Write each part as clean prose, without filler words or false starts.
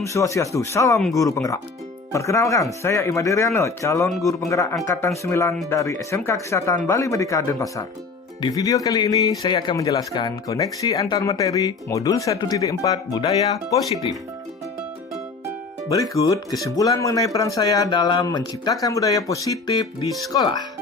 Om Swastiastu, salam guru penggerak. Perkenalkan, saya Imadiriano, calon guru penggerak Angkatan 9 dari SMK Kesehatan Bali Medika Denpasar. Di video kali ini, saya akan menjelaskan koneksi antar materi modul 1.4 Budaya Positif. Berikut kesimpulan mengenai peran saya dalam menciptakan budaya positif di sekolah.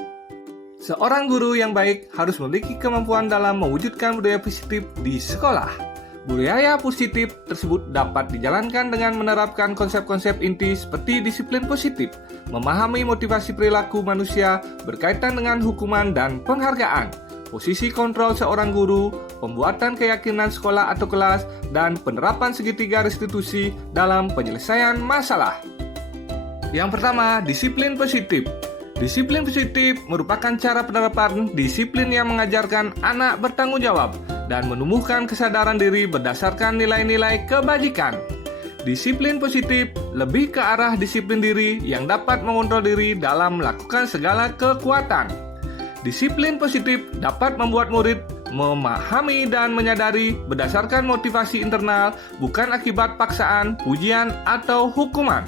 Seorang guru yang baik harus memiliki kemampuan dalam mewujudkan budaya positif di sekolah. Budaya positif tersebut dapat dijalankan dengan menerapkan konsep-konsep inti seperti disiplin positif, memahami motivasi perilaku manusia berkaitan dengan hukuman dan penghargaan, posisi kontrol seorang guru, pembuatan keyakinan sekolah atau kelas, dan penerapan segitiga restitusi dalam penyelesaian masalah. Yang pertama, disiplin positif. Disiplin positif merupakan cara penerapan disiplin yang mengajarkan anak bertanggung jawab dan menumbuhkan kesadaran diri berdasarkan nilai-nilai kebajikan. Disiplin positif lebih ke arah disiplin diri yang dapat mengontrol diri dalam melakukan segala kekuatan. Disiplin positif dapat membuat murid memahami dan menyadari berdasarkan motivasi internal, bukan akibat paksaan, pujian, atau hukuman.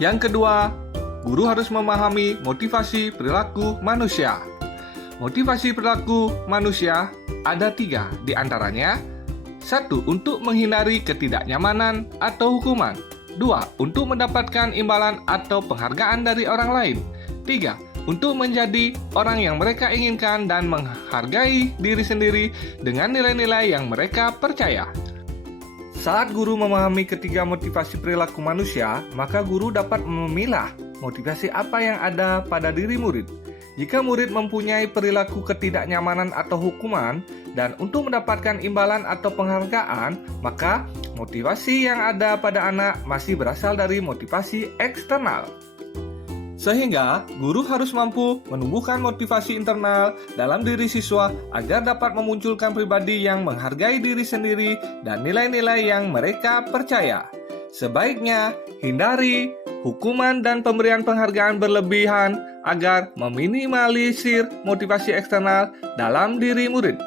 Yang kedua, guru harus memahami motivasi perilaku manusia. Motivasi perilaku manusia ada 3, diantaranya 1. Untuk menghindari ketidaknyamanan atau hukuman. 2. Untuk mendapatkan imbalan atau penghargaan dari orang lain. 3. Untuk menjadi orang yang mereka inginkan dan menghargai diri sendiri dengan nilai-nilai yang mereka percaya. Saat guru memahami ketiga motivasi perilaku manusia, maka guru dapat memilah motivasi apa yang ada pada diri murid. Jika murid mempunyai perilaku ketidaknyamanan atau hukuman, dan untuk mendapatkan imbalan atau penghargaan, maka motivasi yang ada pada anak masih berasal dari motivasi eksternal. Sehingga, guru harus mampu menumbuhkan motivasi internal dalam diri siswa agar dapat memunculkan pribadi yang menghargai diri sendiri dan nilai-nilai yang mereka percaya. Sebaiknya, hindari hukuman dan pemberian penghargaan berlebihan agar meminimalisir motivasi eksternal dalam diri murid.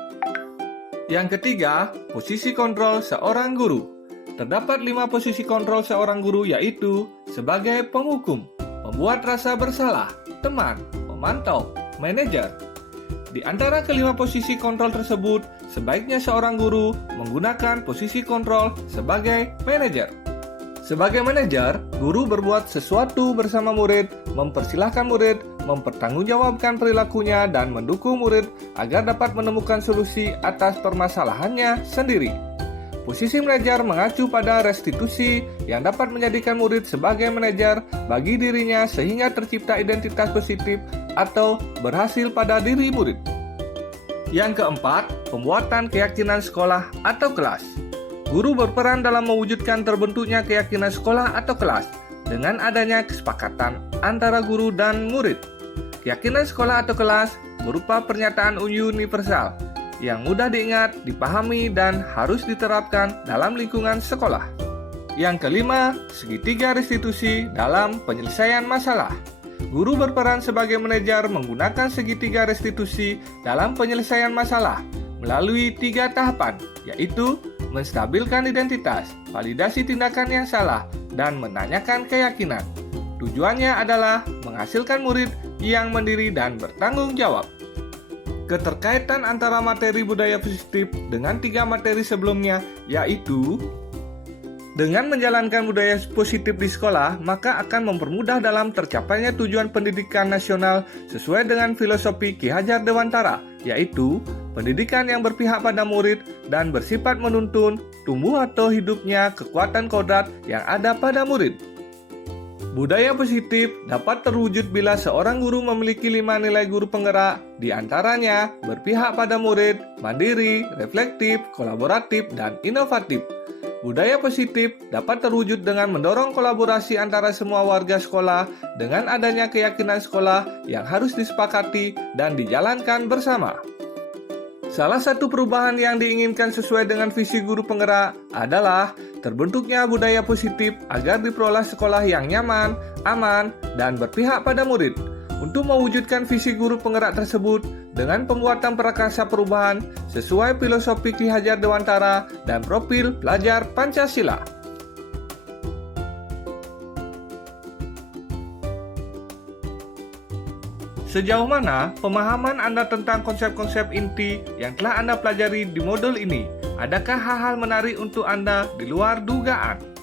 Yang ketiga, posisi kontrol seorang guru. Terdapat 5 posisi kontrol seorang guru, yaitu sebagai penghukum, membuat rasa bersalah, teman, pemantau, manajer. Di antara kelima posisi kontrol tersebut, sebaiknya seorang guru menggunakan posisi kontrol sebagai manajer. Sebagai manajer, guru berbuat sesuatu bersama murid, mempersilahkan murid, mempertanggungjawabkan perilakunya, dan mendukung murid agar dapat menemukan solusi atas permasalahannya sendiri. Posisi manajer mengacu pada restitusi yang dapat menjadikan murid sebagai manajer bagi dirinya sehingga tercipta identitas positif atau berhasil pada diri murid. Yang keempat, pembuatan keyakinan sekolah atau kelas. Guru berperan dalam mewujudkan terbentuknya keyakinan sekolah atau kelas dengan adanya kesepakatan antara guru dan murid. Keyakinan sekolah atau kelas berupa pernyataan universal yang mudah diingat, dipahami, dan harus diterapkan dalam lingkungan sekolah. Yang kelima, segitiga restitusi dalam penyelesaian masalah. Guru berperan sebagai manajer menggunakan segitiga restitusi dalam penyelesaian masalah melalui 3 tahapan, yaitu menstabilkan identitas, validasi tindakan yang salah, dan menanyakan keyakinan. Tujuannya adalah menghasilkan murid yang mandiri dan bertanggung jawab. Keterkaitan antara materi budaya positif dengan 3 materi sebelumnya, yaitu dengan menjalankan budaya positif di sekolah, maka akan mempermudah dalam tercapainya tujuan pendidikan nasional sesuai dengan filosofi Ki Hajar Dewantara, yaitu pendidikan yang berpihak pada murid dan bersifat menuntun tumbuh atau hidupnya kekuatan kodrat yang ada pada murid. Budaya positif dapat terwujud bila seorang guru memiliki 5 nilai guru penggerak, di antaranya berpihak pada murid, mandiri, reflektif, kolaboratif, dan inovatif. Budaya positif dapat terwujud dengan mendorong kolaborasi antara semua warga sekolah dengan adanya keyakinan sekolah yang harus disepakati dan dijalankan bersama. Salah satu perubahan yang diinginkan sesuai dengan visi guru penggerak adalah terbentuknya budaya positif agar diperoleh sekolah yang nyaman, aman, dan berpihak pada murid. Untuk mewujudkan visi guru penggerak tersebut dengan pembuatan prakarsa perubahan sesuai filosofi Ki Hajar Dewantara dan profil pelajar Pancasila. Sejauh mana pemahaman Anda tentang konsep-konsep inti yang telah Anda pelajari di modul ini? Adakah hal-hal menarik untuk Anda di luar dugaan?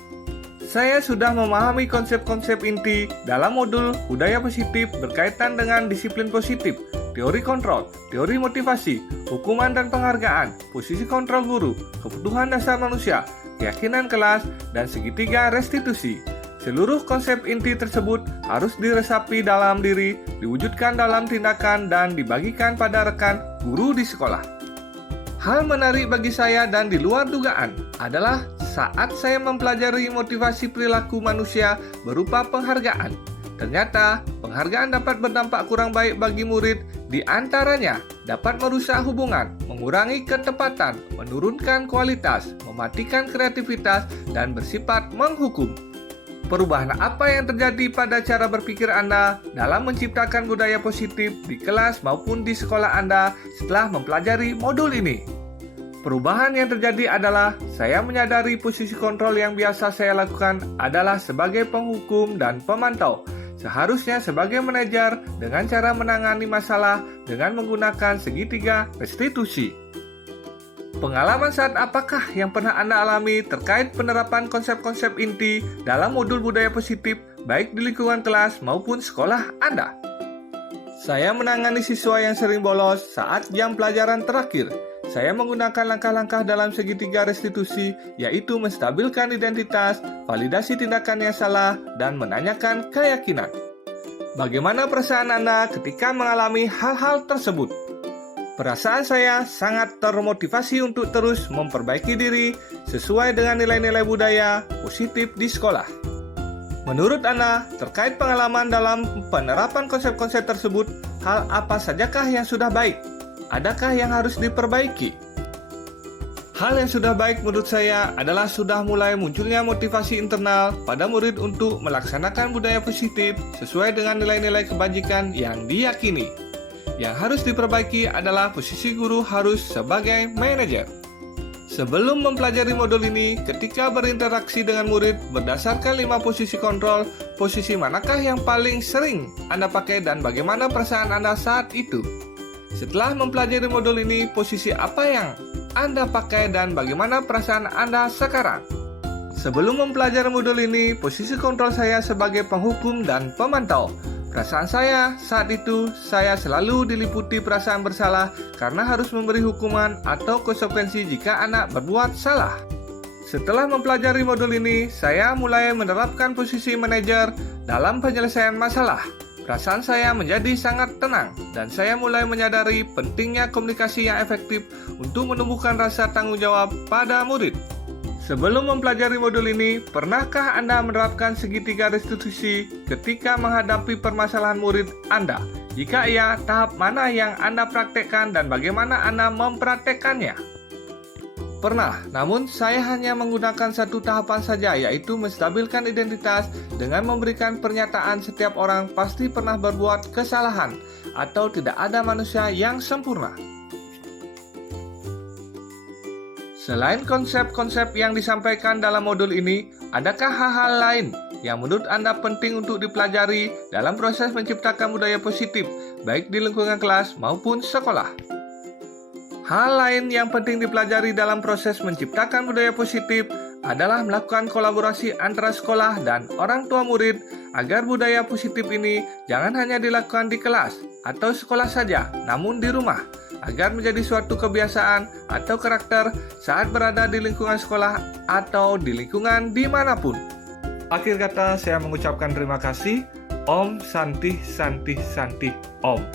Saya sudah memahami konsep-konsep inti dalam modul budaya positif berkaitan dengan disiplin positif, teori kontrol, teori motivasi, hukuman dan penghargaan, posisi kontrol guru, kebutuhan dasar manusia, keyakinan kelas, dan segitiga restitusi. Seluruh konsep inti tersebut harus diresapi dalam diri, diwujudkan dalam tindakan, dan dibagikan pada rekan guru di sekolah. Hal menarik bagi saya dan di luar dugaan adalah saat saya mempelajari motivasi perilaku manusia berupa penghargaan. Ternyata, penghargaan dapat berdampak kurang baik bagi murid, di antaranya dapat merusak hubungan, mengurangi ketepatan, menurunkan kualitas, mematikan kreativitas, dan bersifat menghukum. Perubahan apa yang terjadi pada cara berpikir Anda dalam menciptakan budaya positif di kelas maupun di sekolah Anda setelah mempelajari modul ini? Perubahan yang terjadi adalah saya menyadari posisi kontrol yang biasa saya lakukan adalah sebagai penghukum dan pemantau. Seharusnya sebagai manajer dengan cara menangani masalah dengan menggunakan segitiga restitusi. Pengalaman saat apakah yang pernah Anda alami terkait penerapan konsep-konsep inti dalam modul budaya positif baik di lingkungan kelas maupun sekolah Anda? Saya menangani siswa yang sering bolos saat jam pelajaran terakhir. Saya menggunakan langkah-langkah dalam segitiga restitusi, yaitu menstabilkan identitas, validasi tindakan yang salah, dan menanyakan keyakinan. Bagaimana perasaan Anda ketika mengalami hal-hal tersebut? Perasaan saya sangat termotivasi untuk terus memperbaiki diri sesuai dengan nilai-nilai budaya positif di sekolah. Menurut Anda, terkait pengalaman dalam penerapan konsep-konsep tersebut, hal apa sajakah yang sudah baik? Adakah yang harus diperbaiki? Hal yang sudah baik menurut saya adalah sudah mulai munculnya motivasi internal pada murid untuk melaksanakan budaya positif sesuai dengan nilai-nilai kebajikan yang diyakini. Yang harus diperbaiki adalah posisi guru harus sebagai manajer. Sebelum mempelajari modul ini, ketika berinteraksi dengan murid berdasarkan 5 posisi kontrol, posisi manakah yang paling sering Anda pakai dan bagaimana perasaan Anda saat itu? Setelah mempelajari modul ini, posisi apa yang Anda pakai dan bagaimana perasaan Anda sekarang? Sebelum mempelajari modul ini, posisi kontrol saya sebagai penghukum dan pemantau. Perasaan saya saat itu, saya selalu diliputi perasaan bersalah karena harus memberi hukuman atau konsekuensi jika anak berbuat salah. Setelah mempelajari modul ini, saya mulai menerapkan posisi manajer dalam penyelesaian masalah. Perasaan saya menjadi sangat tenang dan saya mulai menyadari pentingnya komunikasi yang efektif untuk menumbuhkan rasa tanggung jawab pada murid. Sebelum mempelajari modul ini, pernahkah Anda menerapkan segitiga restitusi ketika menghadapi permasalahan murid Anda? Jika iya, tahap mana yang Anda praktekkan dan bagaimana Anda mempraktekkannya? Pernah, namun saya hanya menggunakan satu tahapan saja, yaitu menstabilkan identitas dengan memberikan pernyataan setiap orang pasti pernah berbuat kesalahan atau tidak ada manusia yang sempurna. Selain konsep-konsep yang disampaikan dalam modul ini, adakah hal-hal lain yang menurut Anda penting untuk dipelajari dalam proses menciptakan budaya positif, baik di lingkungan kelas maupun sekolah? Hal lain yang penting dipelajari dalam proses menciptakan budaya positif adalah melakukan kolaborasi antara sekolah dan orang tua murid agar budaya positif ini jangan hanya dilakukan di kelas atau sekolah saja, namun di rumah, agar menjadi suatu kebiasaan atau karakter saat berada di lingkungan sekolah atau di lingkungan dimanapun. Akhir kata, saya mengucapkan terima kasih. Om Santi Santi Santi Om.